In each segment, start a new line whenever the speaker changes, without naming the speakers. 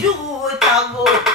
juta, amor.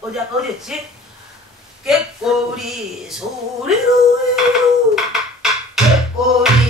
어디야 어디였지? 꾀꼬리 소리로 꾀꼬리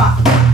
バ